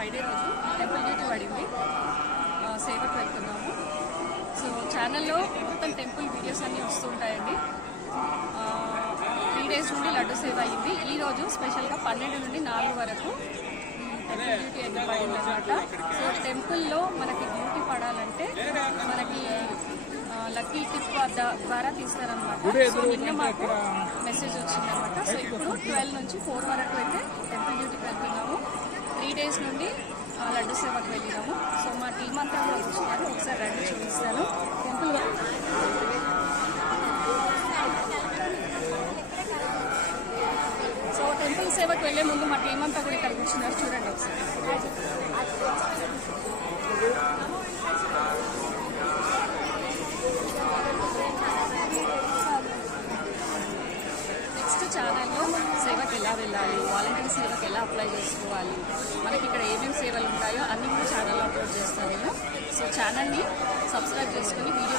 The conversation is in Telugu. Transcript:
ఫ్రైడే రోజు టెంపుల్ డ్యూటీ పడింది, సేవకు వెళ్తున్నాము. సో ఛానల్లో మొత్తం టెంపుల్ వీడియోస్ అన్నీ వస్తుంటాయండి. 3 days నుండి లడ్డు సేవ అయింది. ఈరోజు స్పెషల్గా 12 నుండి 4 వరకు టెంపుల్ డ్యూటీ ఎందుకు పడిందన్నమాట. సో టెంపుల్లో మనకి డ్యూటీ పడాలంటే మనకి లక్కీ టిప్ ద్వారా తీస్తారనమాట. సో నిన్న మాకు మెసేజ్ వచ్చిందనమాట. సో ఇప్పుడు 12 నుంచి 4 వరకు అయితే టెంపుల్ డ్యూటీకి వెళ్తున్నాము. 3 days నుండి లడ్డు సేవకు వెళ్ళినాము. సో మా టీం అంతా కూడా వచ్చినారు. ఒకసారి రండి చూపిస్తాను. టెంపుల్ సో టెంపుల్ సేవకు వెళ్ళే ముందు మా టీం అంతా కూడా ఇక్కడ కూర్చున్నారు, చూడండి ఒకసారి. ఛానల్లో సేవకి ఎలా వెళ్ళాలి, వాలంటీర్ సేవకి ఎలా అప్లై చేసుకోవాలి, మనకి ఇక్కడ ఏమేమి సేవలు ఉంటాయో అన్నీ కూడా ఛానల్లో అప్లోడ్ చేస్తాను నేను. సో ఛానల్ని సబ్స్క్రైబ్ చేసుకుని వీడియో